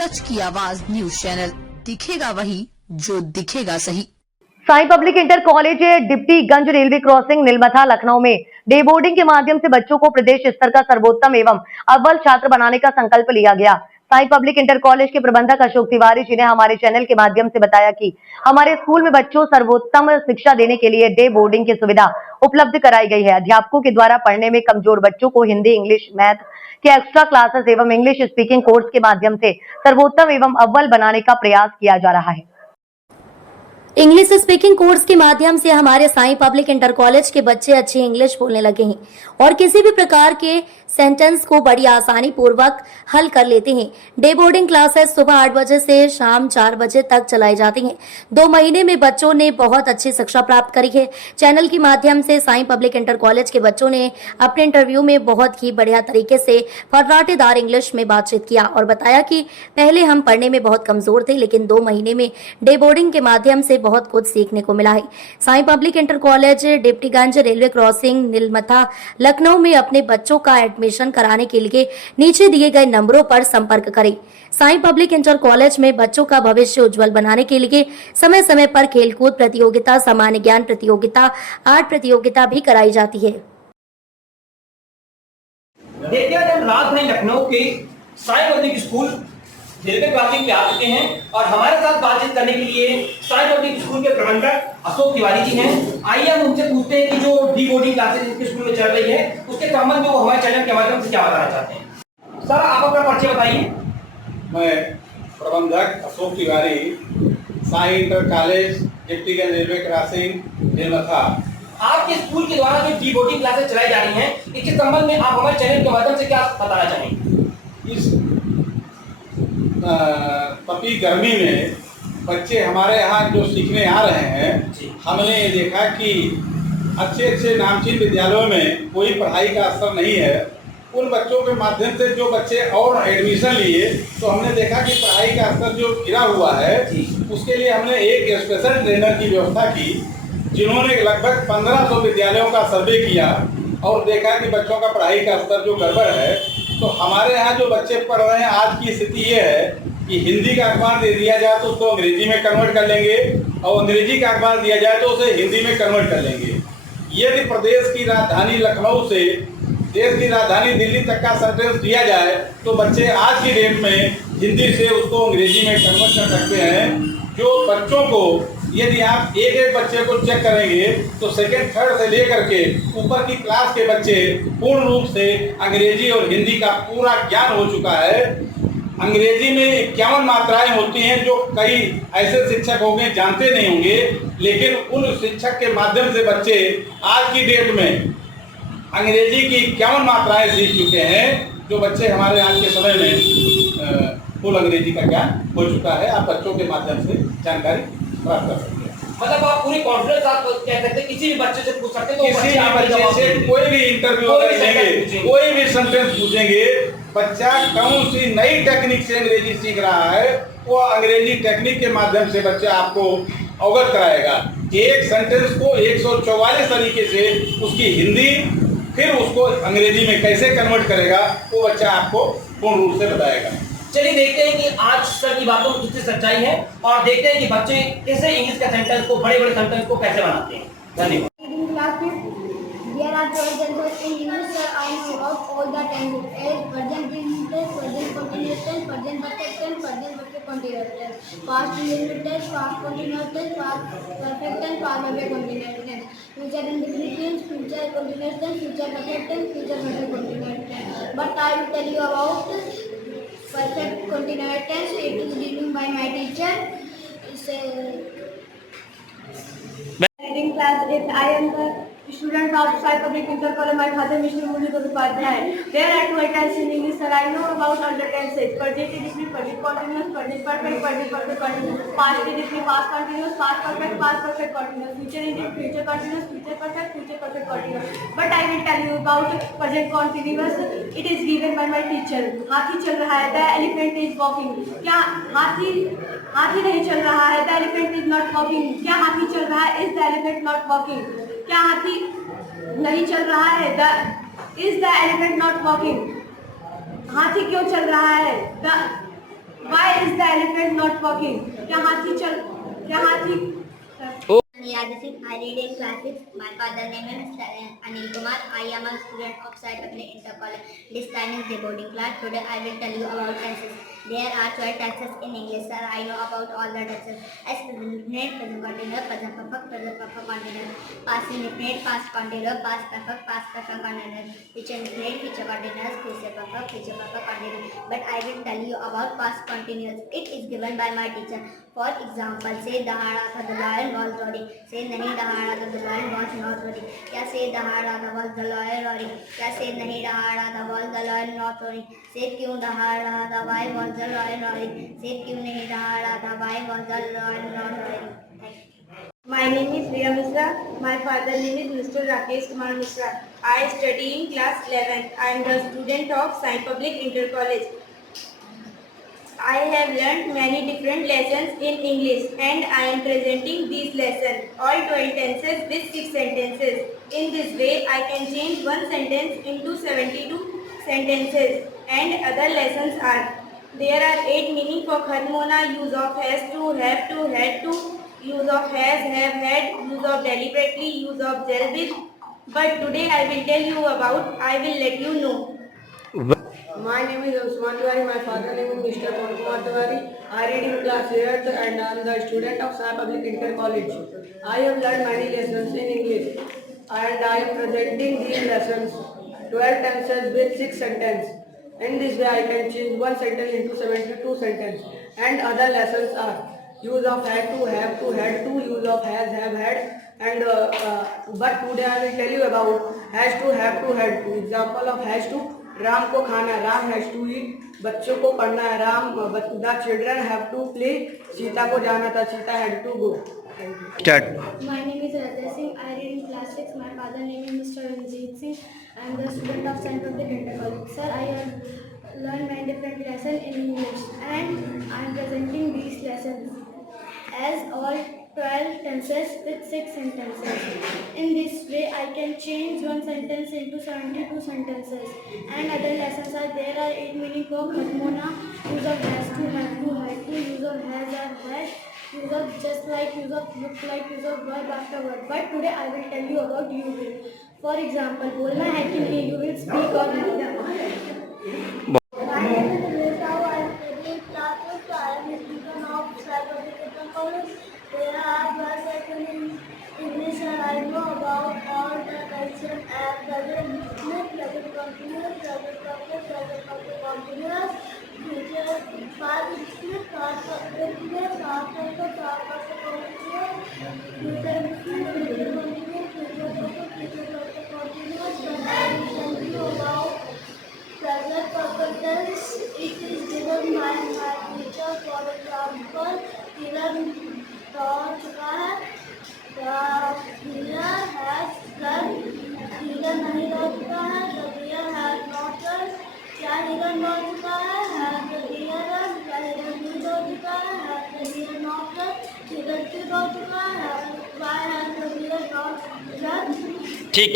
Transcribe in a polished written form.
सच की आवाज news channel, दिखेगा वही जो दिखेगा सही। Sai public inter college Deputyganj railway crossing Neelmatha Lucknow में डे बोर्डिंग के माध्यम से बच्चों को प्रदेश स्तर का सर्वोत्तम एवं अव्वल छात्र बनाने का संकल्प लिया गया। साई पब्लिक इंटर कॉलेज के प्रबंधक अशोक तिवारी जी ने हमारे चैनल के माध्यम से बताया कि हमारे स्कूल में बच्चों सर्वोत्तम शिक्षा देने के लिए डे बोर्डिंग की सुविधा उपलब्ध कराई गई है। अध्यापकों के द्वारा पढ़ने में कमजोर बच्चों को हिंदी, इंग्लिश, मैथ के एक्स्ट्रा क्लासेस एवं इंग्लिश स्पीकिंग कोर्स के माध्यम से सर्वोत्तम एवं अव्वल बनाने का प्रयास किया जा रहा है। इंग्लिश स्पीकिंग कोर्स के माध्यम से हमारे साई पब्लिक इंटर कॉलेज के बच्चे अच्छी इंग्लिश बोलने लगे हैं और किसी भी प्रकार के सेंटेंस को बड़ी आसानी पूर्वक हल कर लेते हैं। डे बोर्डिंग क्लासेस सुबह 8 बजे से शाम 4 बजे तक चलाई जाती हैं। 2 महीने में बच्चों ने बहुत अच्छी शिक्षा प्राप्त करी है। चैनल के माध्यम से साई पब्लिक इंटर कॉलेज के बच्चों ने अपने इंटरव्यू में बहुत ही बढ़िया तरीके से फर्राटेदार इंग्लिश में बातचीत किया और बताया कि पहले हम पढ़ने में बहुत कमजोर थे, लेकिन 2 महीने में डे बोर्डिंग के माध्यम से बहुत कुछ सीखने को मिला है। Sai public inter college Deputyganj railway crossing Neelmatha Lucknow में अपने बच्चों का एडमिशन कराने के लिए नीचे दिए गए नंबरों पर संपर्क करें। साई पब्लिक इंटर कॉलेज में बच्चों का भविष्य उज्जवल बनाने के लिए समय समय पर खेलकूद प्रतियोगिता, सामान्य ज्ञान प्रतियोगिता, आर्ट प्रतियोगिता भी कराई जाती है। देखिए, हम रात में लखनऊ के Sai public school railway crossing पे आ चुके हैं और हमारे साथ बातचीत करने के लिए साई पब्लिक स्कूल के प्रबंधक अशोक तिवारी जी हैं। आइए हम उनसे पूछते हैं कि जो डी बोर्डिंग क्लासेस इनके स्कूल में चल रही है उसके संबंध में वो हमारे चैनल के माध्यम से क्या बताना चाहते हैं। सर, आप अपना परिचय बताइए। मैं प्रबंधक Ashok Tiwari, Sai inter college Deputyganj railway crossing Neelmatha. आपके स्कूल के द्वारा जो डी बोर्डिंग क्लासेस चलाई जा रही हैं, इसके संबंध में आप हमारे चैनल के माध्यम से क्या बताना चाहेंगे। इस तपी गर्मी में बच्चे हमारे यहाँ जो सीखने आ रहे हैं, हमने देखा कि अच्छे नामचीन विद्यालयों में कोई पढ़ाई का असर नहीं है। उन बच्चों के माध्यम से जो बच्चे और एडमिशन लिए तो हमने देखा कि पढ़ाई का स्तर जो गिरा हुआ है, उसके लिए हमने एक स्पेशल ट्रेनर की व्यवस्था की, जिन्होंने लगभग 1500 विद्यालयों का सर्वे किया और देखा कि बच्चों का पढ़ाई का स्तर जो गड़बड़ है। तो हमारे यहाँ जो बच्चे पढ़ रहे हैं, आज की स्थिति ये है कि हिंदी का अखबार दे दिया जाए तो उसको अंग्रेजी में कन्वर्ट कर लेंगे और अंग्रेजी का अखबार दिया जाए तो उसे हिंदी में कन्वर्ट कर लेंगे। यदि प्रदेश की राजधानी लखनऊ से देश की राजधानी दिल्ली तक का सेंटेंस दिया जाए तो बच्चे आज की डेट में हिंदी से उसको अंग्रेजी में कन्वर्ट कर सकते हैं। जो बच्चों को यदि आप एक बच्चे को चेक करेंगे तो सेकंड थर्ड से लेकर के ऊपर की क्लास के बच्चे पूर्ण रूप से अंग्रेजी और हिंदी का पूरा ज्ञान हो चुका है। अंग्रेजी में 51 मात्राएं होती हैं जो कई ऐसे शिक्षक होंगे जानते नहीं होंगे, लेकिन उन शिक्षक के माध्यम से बच्चे आज की डेट में अंग्रेजी की 51 मात्राएं सीख चुके हैं। जो बच्चे हमारे आज के समय में फुल अंग्रेजी का ज्ञान हो चुका है। आप बच्चों के माध्यम से जानकारी प्राप्त कर सकते हैं। मतलब आप पूरी कॉन्फिडेंस आप कह सकते हैं, किसी भी बच्चे से पूछ सकते हैं, तो किसी भी बच्चे से कोई भी इंटरव्यू लेंगे, कोई भी सेंटेंस पूछेंगे, बच्चा कौन सी नई टेक्निक से अंग्रेजी सीख रहा है, वो अंग्रेजी टेक्निक के माध्यम से बच्चा आपको अवगत कराएगा। एक सेंटेंस को 144 तरीके से उसकी हिंदी फिर उसको अंग्रेजी में कैसे कन्वर्ट करेगा, वो बच्चा आपको पूर्ण रूप से बताएगा। चलिए देखते हैं कि आज सर की बातों में कितनी सच्चाई है और देखते हैं कि बच्चे कैसे इंग्लिश का सेंटेंस को, बड़े सेंटेंस को कैसे बनाते हैं। धन्यवाद। There are 12 sentences in English, sir. I know about all the 10 as present tense, present continuous tense, present perfect tense, present perfect continuous tense, past indefinite tense, past continuous tense, past perfect tense, past perfect continuous tense, future indefinite tense, future continuous tense, future perfect tense, future perfect continuous tense. But I will tell you about perfect continuous tense. It is given by my teacher. It's a reading class. If I am the student of Sai Public Inter College, my father Mr. Murli Upadhyay. There are 12 tenses in English, sir. I know about all the tenses. Present indefinite, present continuous, present perfect, present continuous, past indefinite, past continuous, past perfect continuous, future indefinite, future continuous, future perfect continuous. But I will tell you about present continuous. It is given by my teacher. हाथी चल रहा है, the elephant is walking. क्या हाथी नहीं चल रहा है, the elephant is not walking. क्या हाथी चल रहा है, is the elephant not walking. क्या हाथी नहीं चल रहा है, is the elephant not walking. हाथी क्यों चल रहा है, why is the elephant not walking? क्या हाथी Yadasit, I read in class 6. My father name is Mr. Anil Kumar. I am a student of Sai Public Inter College. This time is the boarding class. Today I will tell you about tenses. There are 12 tenses in English, sir. I know about all the tenses. As present indefinite, present continuous, present perfect, present perfect continuous, past indefinite, past continuous, past perfect continuous, future indefinite, future continuous, future perfect continuous. But I will tell you about past continuous. It is given by my teacher. For example, say दहाड़ा था the lion was roaring. Say नहीं दहाड़ा था the lion was not roaring. क्या say दहाड़ा था was the lion roaring. क्या say नहीं दहाड़ा था was the lion not roaring. Say क्यों दहाड़ा था why was the lion roaring. Say क्यों नहीं दहाड़ा था why was the lion not roaring. My name is Riya Misra. My father name is Mr. Rakesh Kumar Misra. I study in class 11. I am the student of Sai Public Inter College. I have learnt many different lessons in English and I am presenting these lessons, all 12 tenses with 6 sentences. In this way, I can change one sentence into 72 sentences. And other lessons are, there are 8 meaning for khatm hona, use of has to, have to, had to, use of has, have, had, use of deliberately, use of gel with. But today I will tell you about, I will let you know. My name is Usman Tiwari. My father name is Mr. Pawan Kumar Tiwari. I read in class 8th and I am the student of Sai Public Inter College. I have learned many lessons in English and I am presenting these lessons 12 tenses with 6 sentences. In this way I can change one sentence into 72 sentences. And other lessons are use of had to, have to, had to, use of has, have, had. And but today I will tell you about has to, have to, had to. Example of has to, Ram को खाना, Ram has to eat, बच्चों को पढ़ना है, Ram the children have to play, Sita को जाना था, Sita had to go. Start. My name is Rajat Singh. I read in class 6. My father name is Mr. Ranjit Singh. I am the student of Sai Public Inter College. Sir, I have learned many different lessons in English and I am presenting these lessons as all 12 tenses with 6 sentences. In this way, I can change one sentence into 72 sentences. And other lessons are, there are 8 meaning for khatm hona, use of has to, have to, had to, use of has, have, had, use of just like, use of look like, use of verb after verb. But today I will tell you about you will. For example, बोलना है कि नहीं, you will speak or नहीं. My name is Rita. I am studying class 6. I am a student of Sai Public Inter College. There are 12 lessons in English and I know about all the tenses as present indefinite, present continuous, present perfect, present perfect continuous, future past indefinite, past continuous, past perfect, past perfect continuous, future indefinite, future continuous, future perfect, future perfect continuous. But I will tell you about present perfect tense. It is given by my teacher. For example, Kiran दौड़ चुका है, the deer has run, हिरन नहीं दौड़ चुका है, the deer has not run. क्या हिरन दौड़ चुका है, has the deer run. क्या हिरन नहीं दौड़ चुका है, has the deer not run. हिरन क्यों दौड़ चुका है, why has the deer not run. ठीक.